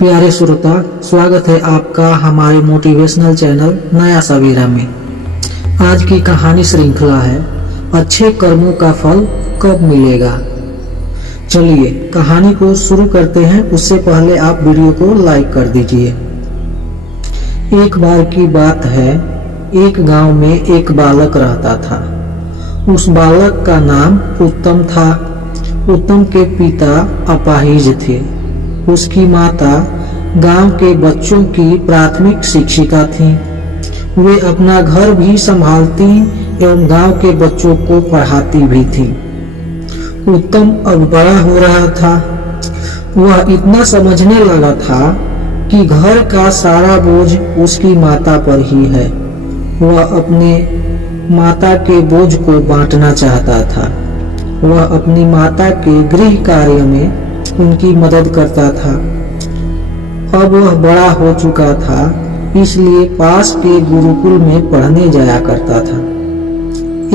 प्यारे श्रोता, स्वागत है आपका हमारे मोटिवेशनल चैनल नया सवेरा में। आज की कहानी श्रृंखला है अच्छे कर्मों का फल कब मिलेगा। चलिए कहानी को शुरू करते हैं। उससे पहले आप वीडियो को लाइक कर दीजिए। एक बार की बात है, एक गांव में एक बालक रहता था। उस बालक का नाम उत्तम था। उत्तम के पिता अपाहिज थे। उसकी माता गांव के बच्चों की प्राथमिक शिक्षिका थीं। वे अपना घर भी संभालती एवं गांव के बच्चों को पढ़ाती भी थीं। उत्तम अब बड़ा हो रहा था। वह इतना समझने लगा था कि घर का सारा बोझ उसकी माता पर ही है। वह अपने माता के बोझ को बांटना चाहता था। वह अपनी माता के गृह कार्य में उनकी मदद करता था। अब वह बड़ा हो चुका था, इसलिए पास के गुरुकुल में पढ़ने जाया करता था।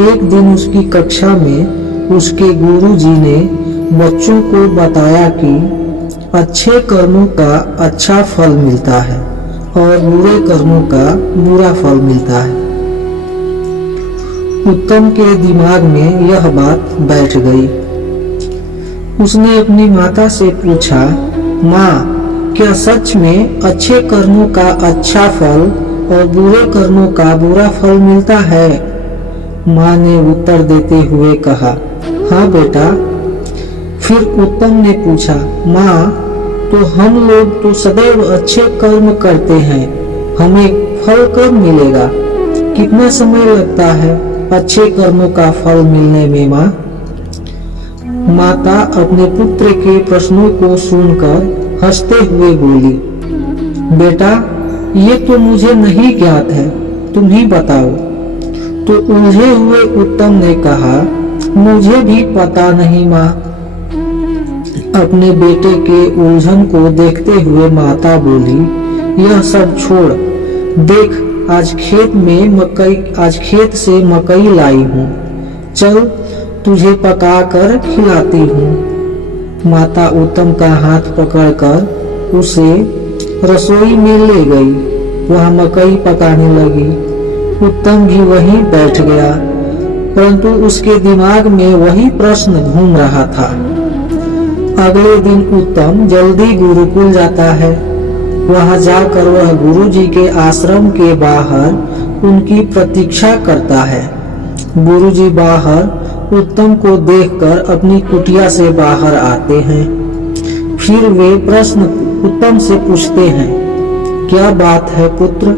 एक दिन उसकी कक्षा में उसके गुरुजी ने बच्चों को बताया कि अच्छे कर्मों का अच्छा फल मिलता है और बुरे कर्मों का बुरा फल मिलता है। उत्तम के दिमाग में यह बात बैठ गई। उसने अपनी माता से पूछा, माँ, क्या सच में अच्छे कर्मों का अच्छा फल और बुरे कर्मों का बुरा फल मिलता है? माँ ने उत्तर देते हुए कहा, हाँ बेटा। फिर उत्तम ने पूछा, माँ, तो हम लोग तो सदैव अच्छे कर्म करते हैं, हमें फल कब मिलेगा? कितना समय लगता है अच्छे कर्मों का फल मिलने में? माँ, माता अपने पुत्र के प्रश्नों को सुनकर हंसते हुए बोली, बेटा, ये तो मुझे नहीं ज्ञात है, तुम ही बताओ। तो उलझे हुए उत्तम ने कहा, मुझे भी पता नहीं माँ। अपने बेटे के उलझन को देखते हुए माता बोली, यह सब छोड़, देख आज खेत से मकई लाई हूँ, चल तुझे पकाकर खिलाती हूँ। माता उत्तम का हाथ पकड़कर उसे रसोई में ले गई। वह मकई पकाने लगी। उत्तम भी वहीं बैठ गया, परंतु उसके दिमाग में वही प्रश्न घूम रहा था। अगले दिन उत्तम जल्दी गुरुकुल जाता है। वहां जाकर वह गुरुजी के आश्रम के बाहर उनकी प्रतीक्षा करता है। गुरुजी बाहर उत्तम को देखकर अपनी कुटिया से बाहर आते हैं। फिर वे प्रश्न उत्तम से पूछते हैं, क्या बात है पुत्र,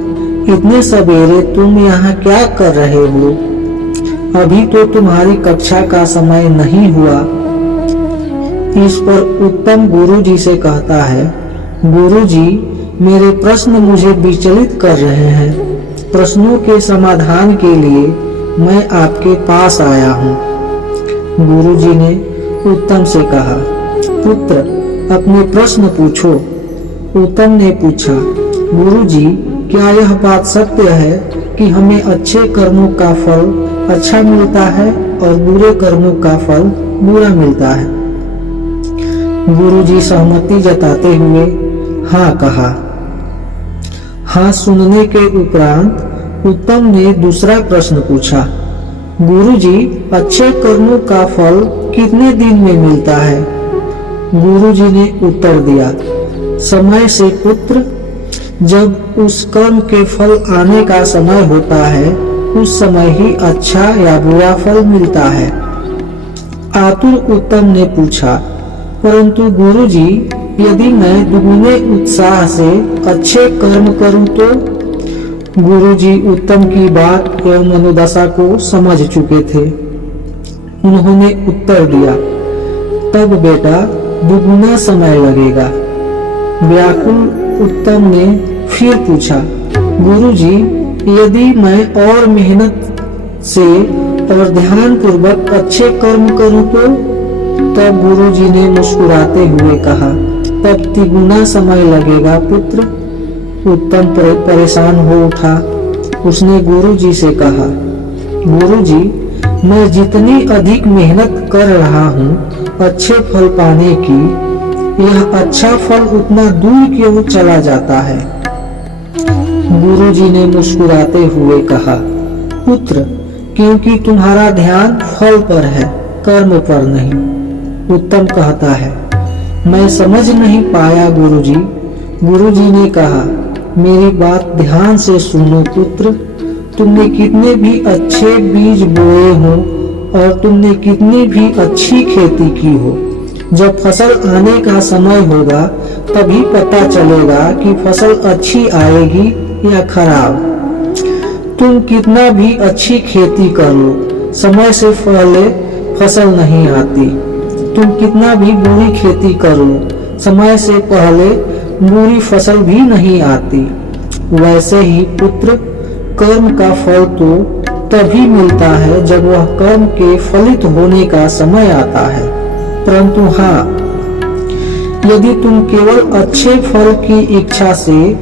इतने सवेरे तुम यहाँ क्या कर रहे हो? अभी तो तुम्हारी कक्षा का समय नहीं हुआ। इस पर उत्तम गुरुजी से कहता है, गुरुजी, मेरे प्रश्न मुझे विचलित कर रहे हैं। प्रश्नों के समाधान के लिए मैं आपके पास आया हूँ। गुरुजी ने उत्तम से कहा, पुत्र, अपने प्रश्न पूछो। उत्तम ने पूछा, गुरुजी, क्या यह बात सत्य है कि हमें अच्छे कर्मों का फल अच्छा मिलता है और बुरे कर्मों का फल बुरा मिलता है? गुरुजी सहमति जताते हुए हाँ कहा। हाँ सुनने के उपरांत उत्तम ने दूसरा प्रश्न पूछा, गुरुजी, अच्छे कर्मों का फल कितने दिन में मिलता है? गुरुजी ने उत्तर दिया, समय से पुत्र, जब उस कर्म के फल आने का समय होता है उस समय ही अच्छा या बुरा फल मिलता है। आतुर उत्तम ने पूछा, परंतु गुरुजी, यदि मैं दुगने उत्साह से अच्छे कर्म करूं तो? गुरुजी उत्तम की बात एवं मनोदशा को समझ चुके थे। उन्होंने उत्तर दिया, तब बेटा दुगुना समय लगेगा। व्याकुल उत्तम ने फिर पूछा, गुरुजी, यदि मैं और मेहनत से और ध्यान पूर्वक अच्छे कर्म करूं तो? तब गुरुजी ने मुस्कुराते हुए कहा, तब तिगुना समय लगेगा पुत्र। उत्तम परेशान हो उठा। उसने गुरुजी से कहा, गुरुजी, मैं जितनी अधिक मेहनत कर रहा हूँ अच्छे फल पाने की, यह अच्छा फल उतना दूर क्यों चला जाता है? गुरुजी ने मुस्कुराते हुए कहा, पुत्र, क्योंकि तुम्हारा ध्यान फल पर है, कर्म पर नहीं। उत्तम कहता है, मैं समझ नहीं पाया गुरुजी। गुरुजी ने कहा, मेरी बात ध्यान से सुनो पुत्र। तुमने कितने भी अच्छे बीज बोए हो और तुमने कितनी भी अच्छी खेती की हो, जब फसल आने का समय होगा तभी पता चलेगा कि फसल अच्छी आएगी या खराब। तुम कितना भी अच्छी खेती करो, समय से पहले फसल नहीं आती। तुम कितना भी बुरी खेती करो, समय से पहले बुरी फसल भी नहीं आती। वैसे ही पुत्र, कर्म का फल तो तभी मिलता है जब वह कर्म के फलित होने का समय आता है। परंतु हाँ, यदि तुम केवल अच्छे फल की इच्छा से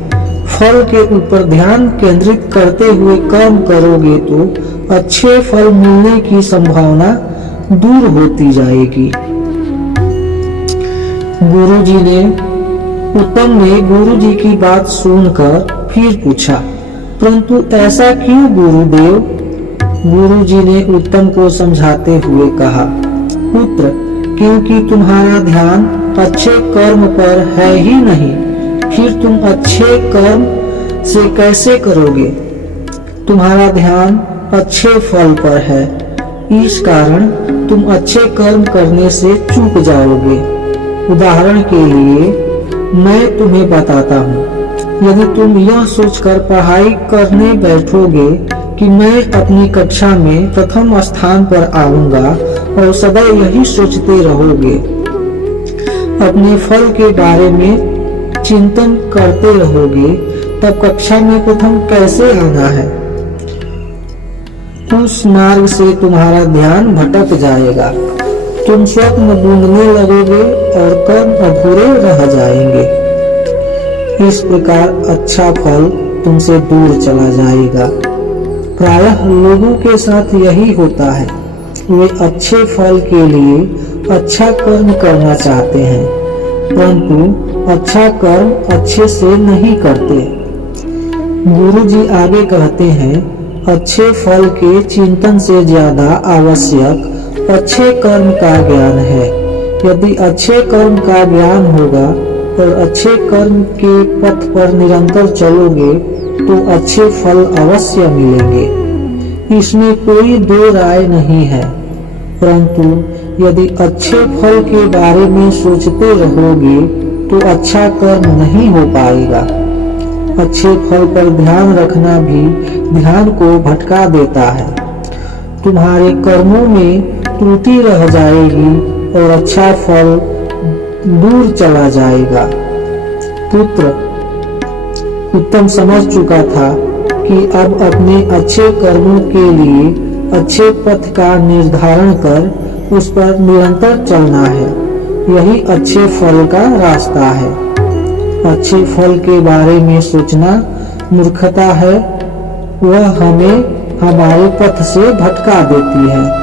फल के ऊपर ध्यान केंद्रित करते हुए कर्म करोगे तो अच्छे फल मिलने की संभावना दूर होती जाएगी। उत्तम ने गुरुजी की बात सुनकर फिर पूछा, परंतु ऐसा क्यों गुरुदेव? गुरुजी ने उत्तम को समझाते हुए कहा, पुत्र, क्योंकि तुम्हारा ध्यान अच्छे कर्म पर है ही नहीं, फिर तुम अच्छे कर्म से कैसे करोगे? तुम्हारा ध्यान अच्छे फल पर है, इस कारण तुम अच्छे कर्म करने से चूक जाओगे। उदाहरण के लिए मैं तुम्हें बताता हूँ, यदि तुम यह सोचकर पढ़ाई करने बैठोगे कि मैं अपनी कक्षा में प्रथम स्थान पर आऊंगा और सदैव यही सोचते रहोगे, अपने फल के बारे में चिंतन करते रहोगे, तब कक्षा में प्रथम कैसे आना है? उस मार्ग से तुम्हारा ध्यान भटक जाएगा। तुम स्वप्न ढूंढने लगोगे और कर्म अधूरे रह जाएंगे। इस प्रकार अच्छा फल तुमसे दूर चला जाएगा। प्रायः लोगों के साथ यही होता है, वे अच्छे फल के लिए अच्छा कर्म करना चाहते हैं, परंतु अच्छा कर्म अच्छे से नहीं करते। गुरुजी आगे कहते हैं, अच्छे फल के चिंतन से ज्यादा आवश्यक अच्छे कर्म का ज्ञान है। यदि अच्छे कर्म का ज्ञान होगा और अच्छे कर्म के पथ पर निरंतर चलोगे तो अच्छे फल अवश्य मिलेंगे, इसमें कोई दो राय नहीं है। परंतु यदि अच्छे फल के बारे में सोचते रहोगे तो अच्छा कर्म नहीं हो पाएगा। अच्छे फल पर ध्यान रखना भी ध्यान को भटका देता है। तुम्हारे कर्मों में त्रुटि रह जाएगी और अच्छा फल दूर चला जाएगा। पुत्र, उत्तम समझ चुका था कि अब अपने अच्छे कर्मों के लिए अच्छे पथ का निर्धारण कर उस पर निरंतर चलना है। यही अच्छे फल का रास्ता है। अच्छे फल के बारे में सोचना मूर्खता है, वह हमें हमारे पथ से भटका देती है।